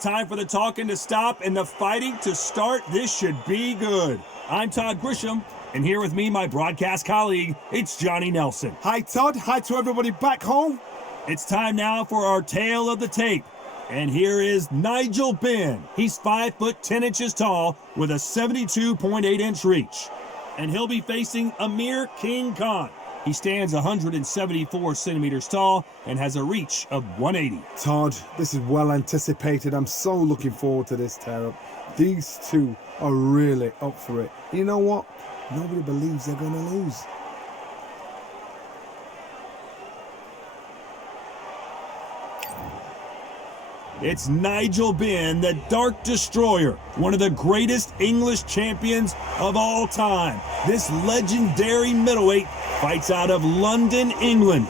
Time for the talking to stop and the fighting to start. This should be good. I'm Todd Grisham, and here with me, my broadcast colleague, it's Johnny Nelson. Hi, Todd. Hi to everybody back home. It's time now for our tale of the tape. And here is Nigel Benn. He's 5 foot 10 inches tall with a 72.8-inch reach. And he'll be facing Amir King Khan. He stands 174 centimeters tall and has a reach of 180. Todd, this is well anticipated. I'm so looking forward to this tear-up. These two are really up for it. You know what? Nobody believes they're going to lose. It's Nigel Benn, the Dark Destroyer, one of the greatest English champions of all time. This legendary middleweight fights out of London, England.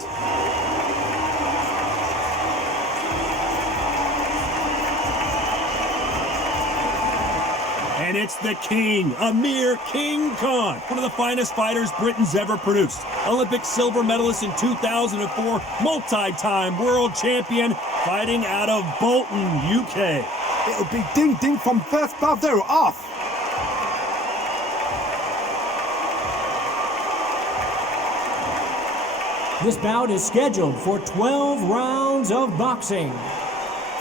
And it's the king, Amir King Khan, one of the finest fighters Britain's ever produced. Olympic silver medalist in 2004, multi-time world champion, fighting out of Bolton, UK. It'll be ding-ding from first bell. They're off. This bout is scheduled for 12 rounds of boxing.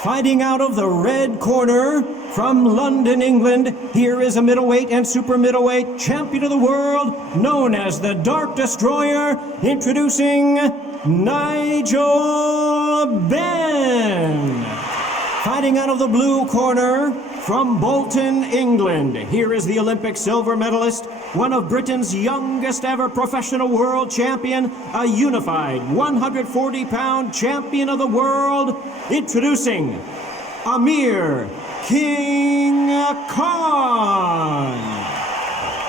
Fighting out of the red corner from London, England, here is a middleweight and super middleweight champion of the world, known as the Dark Destroyer, introducing Nigel Benn. Fighting out of the blue corner from Bolton, England, here is the Olympic silver medalist, one of Britain's youngest ever professional world champion, a unified 140-pound champion of the world, introducing Amir King Khan.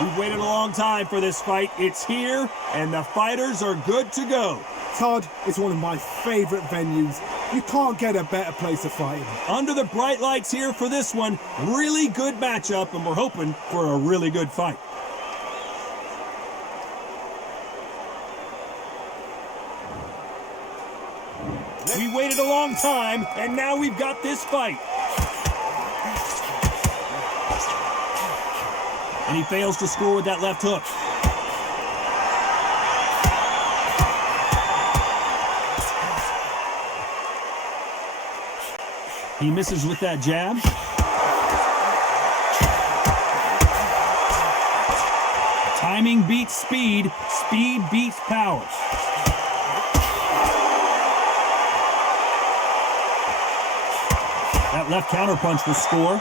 We've waited a long time for this fight. It's here, and the fighters are good to go. Todd, it's one of my favorite venues. You can't get a better place to fight. Under the bright lights here for this one, really good matchup, and we're hoping for a really good fight. We waited a long time, and now we've got this fight. And he fails to score with that left hook. He misses with that jab. Timing beats speed. Speed beats power. That left counterpunch will score.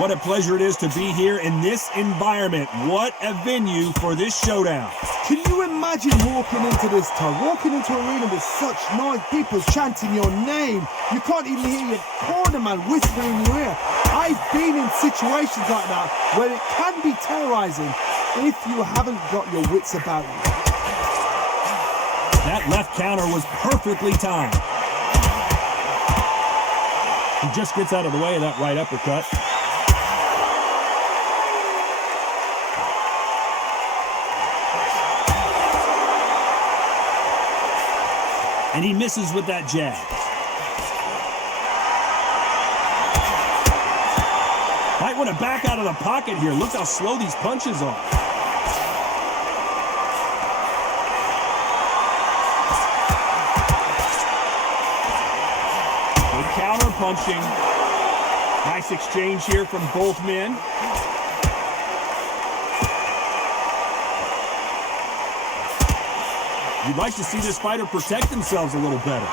What a pleasure it is to be here in this environment. What a venue for this showdown. Can you imagine walking into this, Todd? Walking into an arena with such noise, people chanting your name. You can't even hear your corner man whispering in your ear. I've been in situations like that where it can be terrorizing if you haven't got your wits about you. That left counter was perfectly timed. He just gets out of the way of that right uppercut. And he misses with that jab. Might want to back out of the pocket here. Look how slow these punches are. Good counter punching. Nice exchange here from both men. You'd like to see this fighter protect themselves a little better.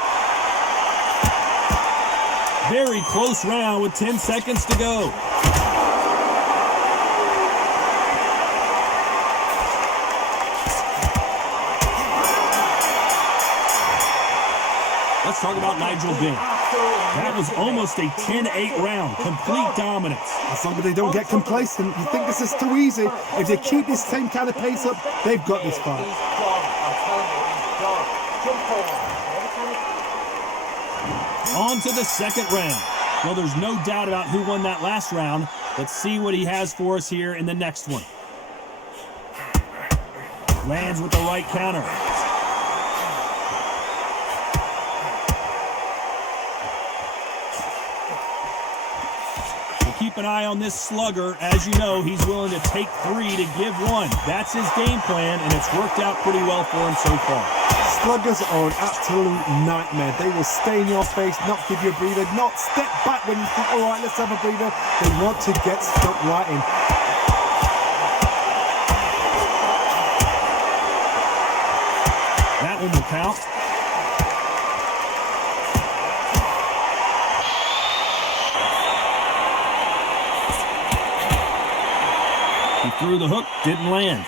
Very close round with 10 seconds to go. Let's talk about Nigel Benn. That was almost a 10-8 round, complete dominance. As long as they don't get complacent, you think this is too easy. If they keep this same kind of pace up, they've got this fight. On to the second round. Well, there's no doubt about who won that last round. Let's see what he has for us here in the next one. Lands with the right counter. keep an eye on this slugger. As you know, he's willing to take 3 to give 1. That's his game plan, and it's worked out pretty well for him so far. Sluggers are an absolute nightmare. They will stay in your face, not give you a breather, not step back when you think, all right, let's have a breather. They want to get stuck right in. That one will count. He threw the hook, didn't land.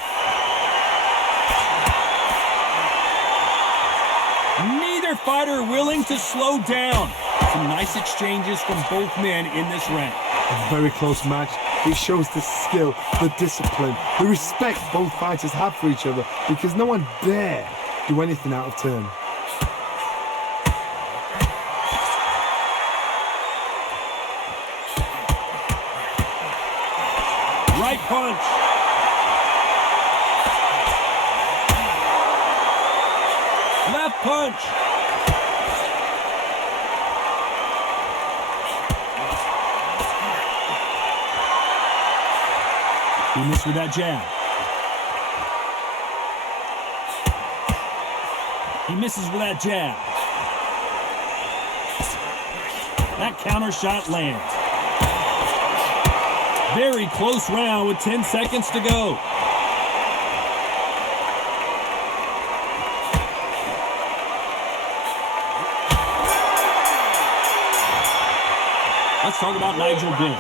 Neither fighter willing to slow down. Some nice exchanges from both men in this round. A very close match. It shows the skill, the discipline, the respect both fighters have for each other, because no one dare do anything out of turn. Right punch. Left punch. He missed with that jab. He misses with that jab. That counter shot lands. Very close round with 10 seconds to go. Let's talk about Nigel Benn.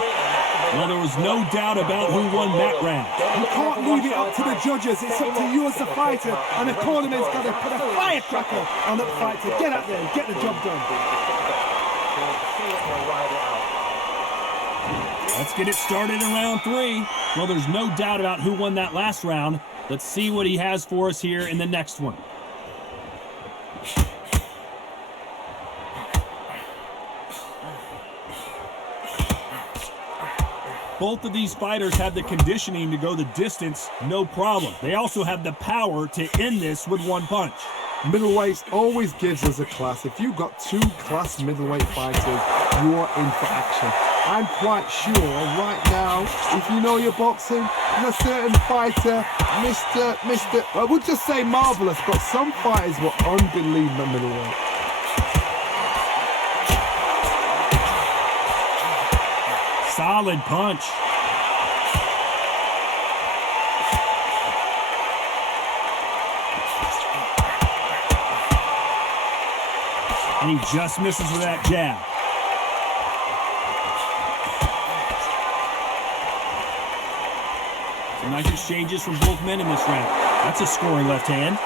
Well, there was no doubt about who won that round. You can't leave it up to the judges. It's up to you as the fighter, and the cornerman's got to put a firecracker on that fighter. Get out there and get the job done. Let's get it started in round 3. Well, there's no doubt about who won that last round. Let's see what he has for us here in the next one. Both of these fighters have the conditioning to go the distance, no problem. They also have the power to end this with one punch. Middleweights always gives us a class. If you've got 2 class middleweight fighters, you are in for action. I'm quite sure right now, if you know your boxing, there's a certain fighter, I would just say marvelous, but some fighters were unbelievable middleweight. Solid punch. And he just misses with that jab. Some nice exchanges from both men in this round. That's a scoring left hand.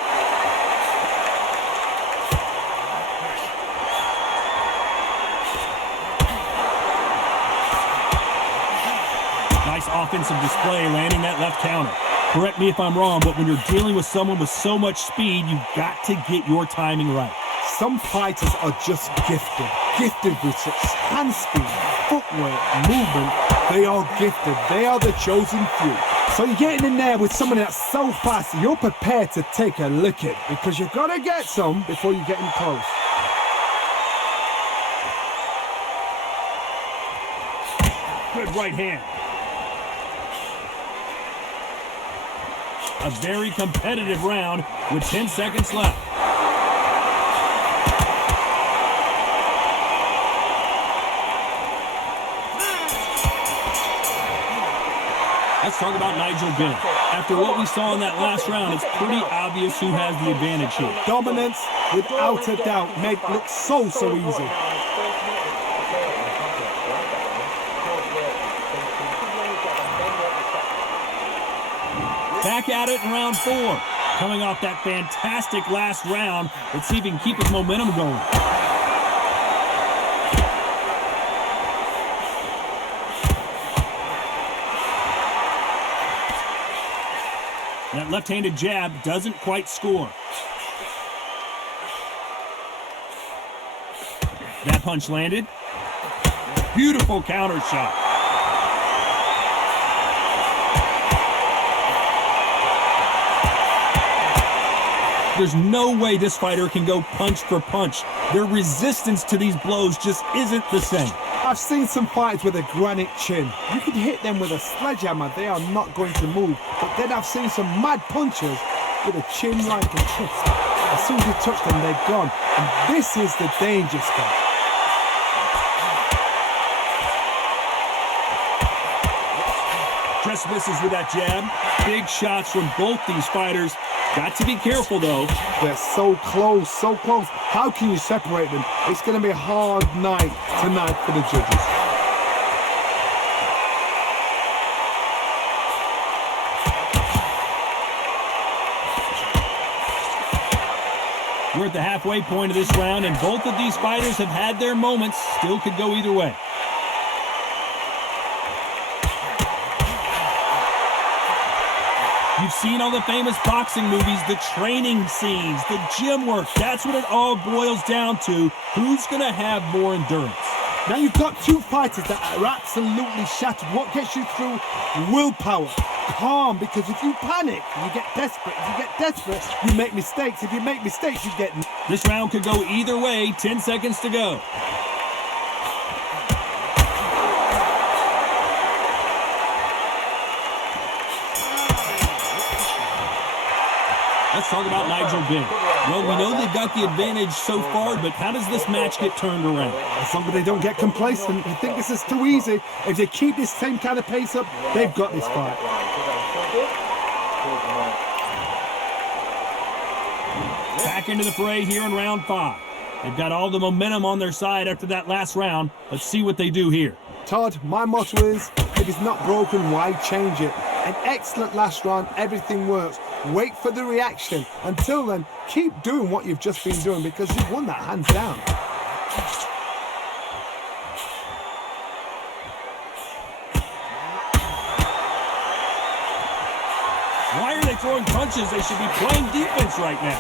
Nice offensive display, landing that left counter. Correct me if I'm wrong, but when you're dealing with someone with so much speed, you've got to get your timing right. Some fighters are just gifted with such hand speed, footwork, movement. They are gifted. They are the chosen few. So you're getting in there with someone that's so fast, you're prepared to take a licking, because you've got to get some before you get in close. Good right hand. A very competitive round with 10 seconds left. Let's talk about Nigel Benn. After what we saw in that last round, it's pretty obvious who has the advantage here. Dominance, without a doubt, made it look so easy. Back at it in round 4. Coming off that fantastic last round, let's see if he can keep his momentum going. That left-handed jab doesn't quite score. That punch landed. Beautiful counter shot. There's no way this fighter can go punch for punch. Their resistance to these blows just isn't the same. I've seen some fighters with a granite chin. You can hit them with a sledgehammer, they are not going to move. But then I've seen some mad punchers with a chin like a crisp. As soon as you touch them, they're gone. And this is the danger spot. Just misses with that jab. Big shots from both these fighters. Got to be careful, though. They're so close, so close. How can you separate them? It's going to be a hard night tonight for the judges. We're at the halfway point of this round, and both of these fighters have had their moments. Still could go either way. You've seen all the famous boxing movies, the training scenes, the gym work. That's what it all boils down to. Who's going to have more endurance? Now you've got two fighters that are absolutely shattered. What gets you through? Willpower. Calm, because if you panic, you get desperate. If you get desperate, you make mistakes. If you make mistakes, you get... This round could go either way. 10 seconds to go. Let's talk about Nigel Benn. Well, we know they've got the advantage so far, but how does this match get turned around? As long as they don't get complacent, they think this is too easy. If they keep this same kind of pace up, they've got this fight. Back into the fray here in round 5. They've got all the momentum on their side after that last round. Let's see what they do here. Todd, my motto is, if it's not broken, why change it? An excellent last round, everything works. Wait for the reaction. Until then, keep doing what you've just been doing because you've won that hands down. Why are they throwing punches? They should be playing defense right now.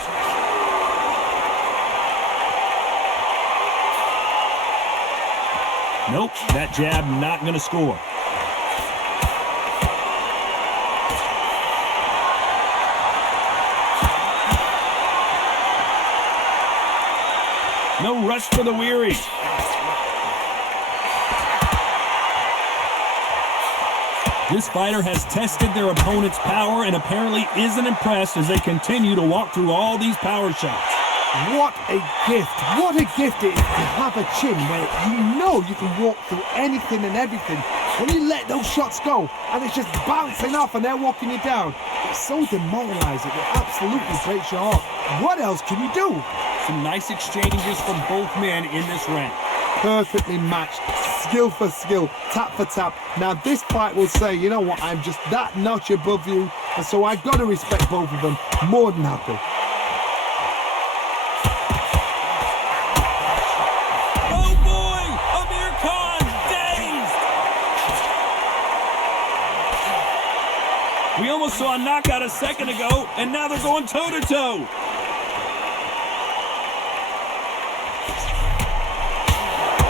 Nope, that jab not going to score. No rest for the weary. This fighter has tested their opponent's power and apparently isn't impressed as they continue to walk through all these power shots. What a gift. What a gift it is to have a chin where you know you can walk through anything and everything. When you let those shots go and it's just bouncing off and they're walking you down, it's so demoralizing. It absolutely breaks your heart. What else can you do? Some nice exchanges from both men in this round. Perfectly matched, skill for skill, tap for tap. Now this fight will say, you know what, I'm just that notch above you, and so I've got to respect both of them. More than happy. Oh boy, Amir Khan dazed. We almost saw a knockout a second ago, and now they're going toe-to-toe.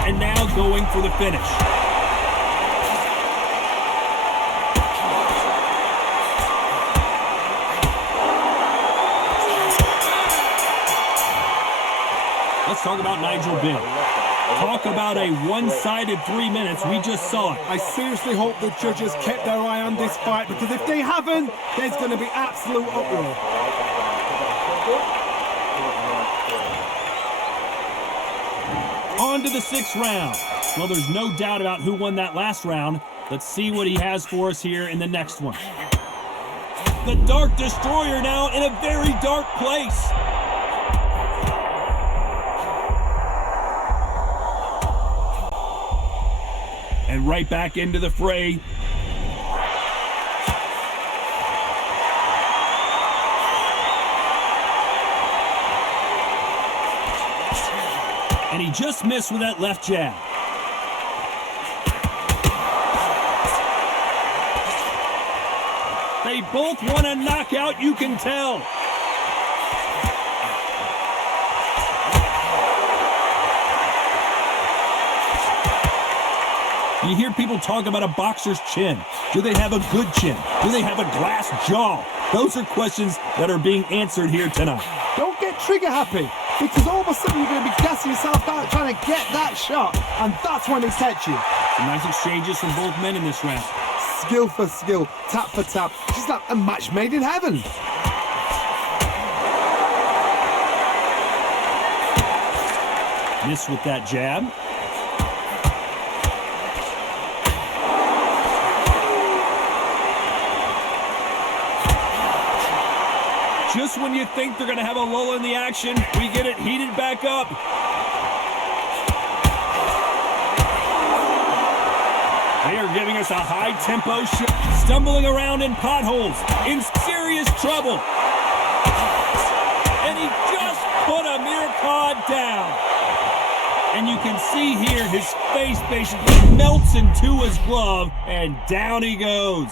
And now going for the finish. Let's talk about Nigel Benn. Talk about a one-sided 3 minutes. We just saw it. I seriously hope the judges kept their eye on this fight because if they haven't, there's going to be absolute uproar. On to the 6th round. Well, there's no doubt about who won that last round. Let's see what he has for us here in the next one. The Dark Destroyer now in a very dark place. And right back into the fray. And he just missed with that left jab. They both want a knockout, you can tell. You hear people talk about a boxer's chin. Do they have a good chin? Do they have a glass jaw? Those are questions that are being answered here tonight. Don't get trigger happy. because all of a sudden you're going to be gassing yourself out trying to get that shot, and that's when it's hit you. Some nice exchanges from both men in this round. Skill for skill, tap for tap, just like a match made in heaven. Missed with that jab. Just when you think they're going to have a lull in the action, we get it heated back up. They are giving us a high-tempo show. Stumbling around in potholes, in serious trouble. And he just put Amir down. And you can see here his face basically melts into his glove, and down he goes.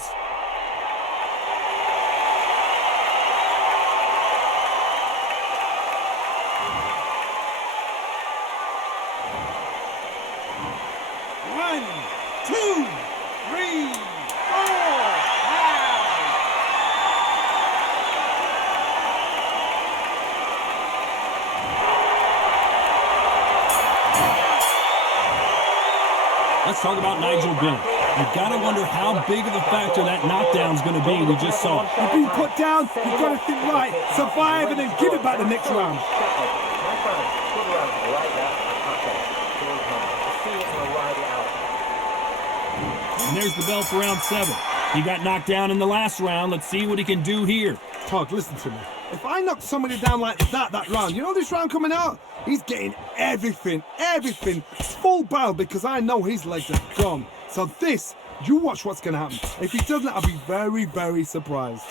Let's talk about Nigel Benn. You've got to wonder how big of a factor that knockdown's going to be. We just saw it. You've been put down, you've got to think right, survive, and then give it back the next round. And there's the bell for round 7. He got knocked down in the last round. Let's see what he can do here. Todd, listen to me. If I knock somebody down like that round, you know this round coming out? He's getting everything, full barrel, because I know his legs are gone. So this, you watch what's going to happen. If he doesn't, I'll be very, very surprised.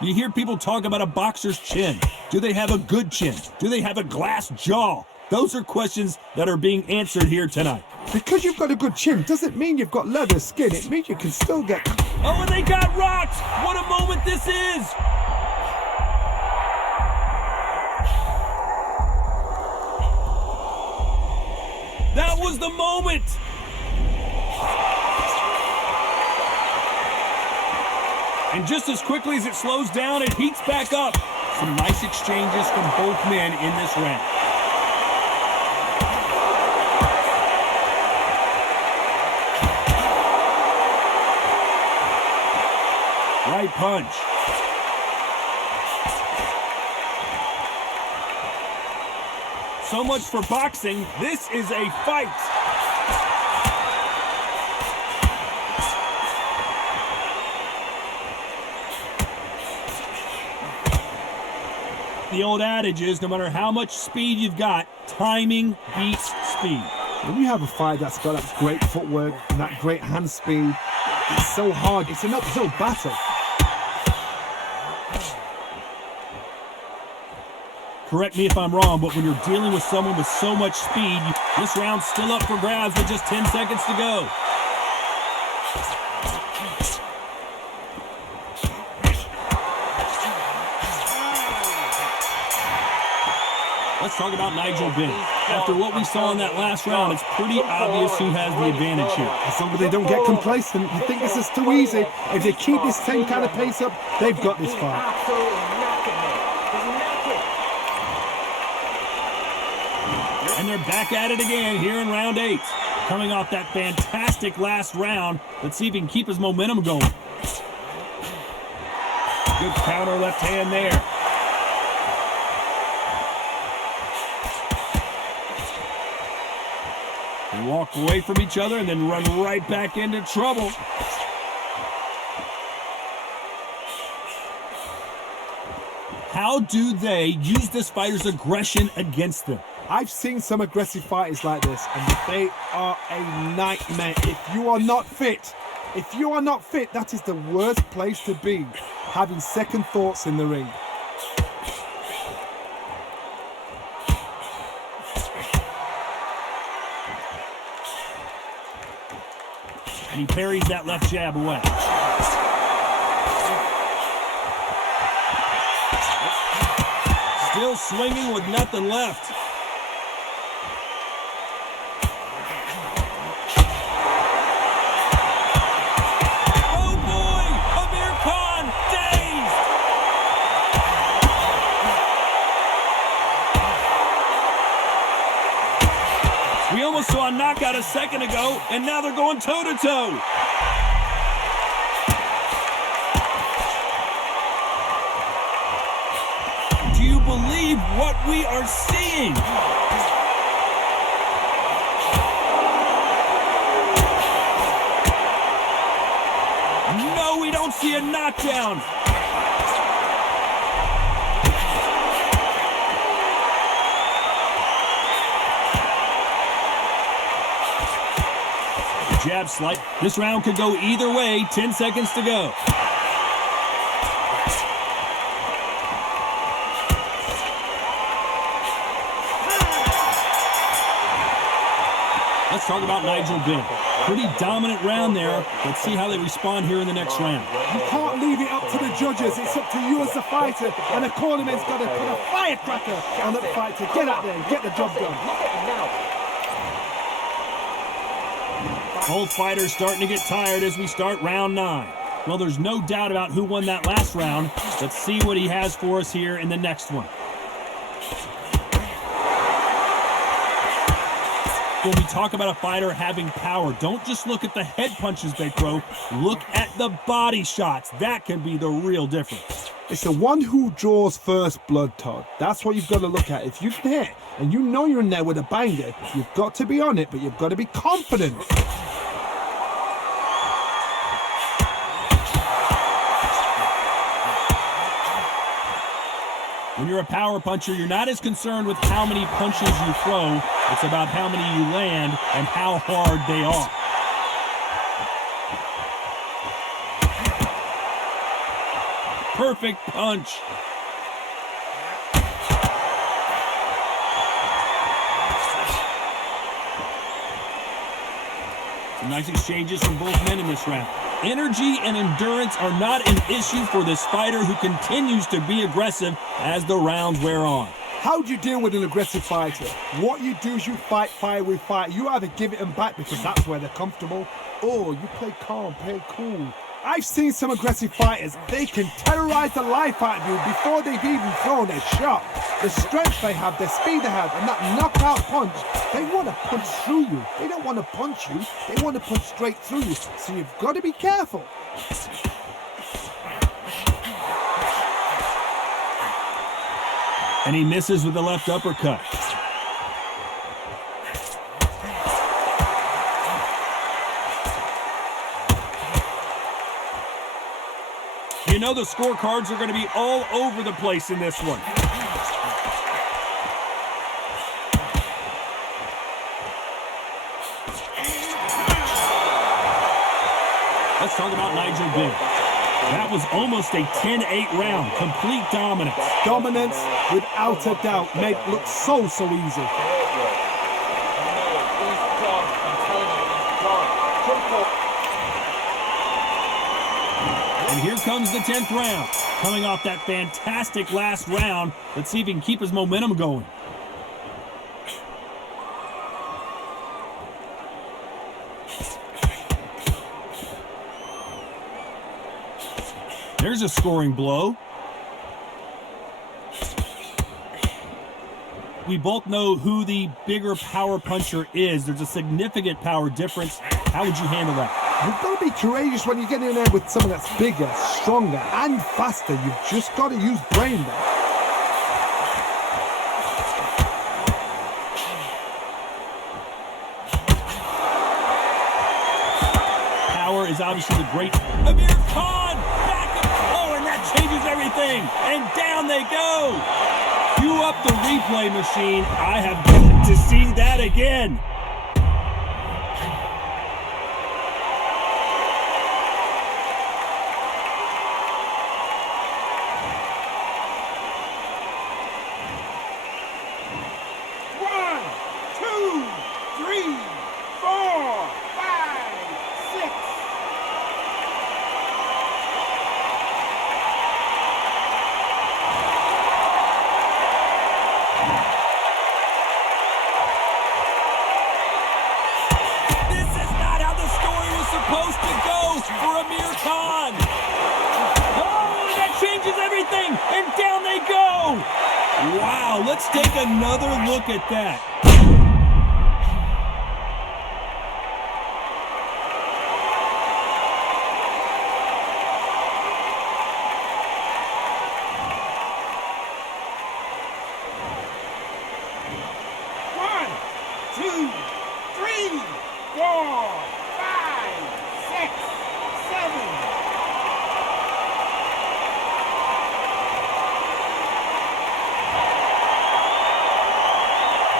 You hear people talk about a boxer's chin. Do they have a good chin? Do they have a glass jaw? Those are questions that are being answered here tonight. Because you've got a good chin doesn't mean you've got leather skin. It means you can still get... Oh, and they got rocked! What a moment this is! That was the moment! And just as quickly as it slows down, it heats back up. Some nice exchanges from both men in this round. Right punch. So much for boxing. This is a fight. The old adage is, no matter how much speed you've got, timing beats speed. When you have a fight that's got that great footwork and that great hand speed, it's so hard. It's an uphill battle. Correct me if I'm wrong, but when you're dealing with someone with so much speed, this round's still up for grabs with just 10 seconds to go. Let's talk about Nigel Benn. After what we saw in that last round, it's pretty obvious who has the advantage here. As long as they don't get complacent, you think this is too easy. If they keep this same kind of pace up, they've got this fight. And they're back at it again here in round 8. Coming off that fantastic last round. Let's see if he can keep his momentum going. Good counter left hand there. They walk away from each other and then run right back into trouble. How do they use this fighter's aggression against them? I've seen some aggressive fighters like this, and they are a nightmare. If you are not fit, that is the worst place to be, having second thoughts in the ring. And he parries that left jab away. Still swinging with nothing left. full-on knockout a second ago, and now they're going toe-to-toe. Do you believe what we are seeing? No, we don't see a knockdown. Jab slight. This round could go either way. 10 seconds to go. Let's talk about Nigel Benn. Pretty dominant round there. Let's see how they respond here in the next round. You can't leave it up to the judges. It's up to you as the fighter. And the cornerman's got to put a firecracker on that fight to get out there and get the job done. Both fighters starting to get tired as we start round 9. Well, there's no doubt about who won that last round. Let's see what he has for us here in the next one. When we talk about a fighter having power, don't just look at the head punches they throw. Look at the body shots. That can be the real difference. It's the one who draws first blood, Todd. That's what you've got to look at. If you can hit and you know you're in there with a banger, you've got to be on it, but you've got to be confident. When you're a power puncher, you're not as concerned with how many punches you throw. It's about how many you land and how hard they are. Perfect punch. Some nice exchanges from both men in this round. Energy and endurance are not an issue for this fighter who continues to be aggressive as the rounds wear on. How do you deal with an aggressive fighter? What you do is you fight fire with fire. You either give it them back because that's where they're comfortable, or you play calm, play cool. I've seen some aggressive fighters. They can terrorize the life out of you before they've even thrown a shot. The strength they have, the speed they have, and that knockout punch, they want to punch through you. They don't want to punch you. They want to punch straight through you. So you've got to be careful. And he misses with the left uppercut. You know the scorecards are going to be all over the place in this one. Let's talk about Nigel Benn. That was almost a 10-8 round. Complete dominance. Dominance, without a doubt, made it look so easy. And here comes the 10th round. Coming off that fantastic last round, let's see if he can keep his momentum going. There's a scoring blow. We both know who the bigger power puncher is. There's a significant power difference. How would you handle that? You've got to be courageous when you get in there with someone that's bigger, stronger, and faster. You've just got to use brain there. Power is obviously the great Amir Khan. Back and oh, and that changes everything. And down they go. Cue up the replay machine. I have got to see that again. Supposed to go for Amir Khan. Oh, that changes everything, and down they go. Wow, let's take another look at that.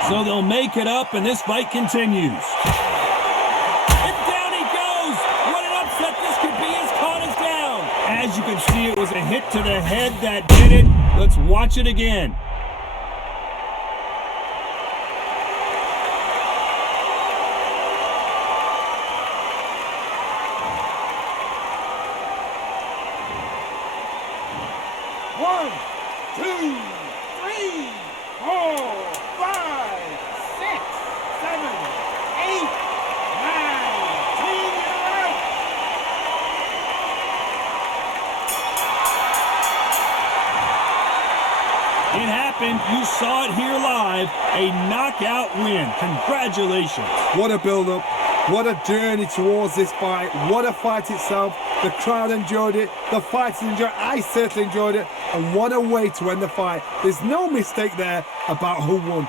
So they'll make it up, and this fight continues. And down he goes! What an upset this could be as Connor's down! As you can see, it was a hit to the head that did it. Let's watch it again. One, two, three, 4, 5, 6, 7, 8, 9, 10 in a row. It happened. You saw it here live. A knockout win. Congratulations. What a build-up. What a journey towards this fight. What a fight itself. The crowd enjoyed it. The fighters enjoyed it. I certainly enjoyed it. And what a way to end the fight. There's no mistake there about who won.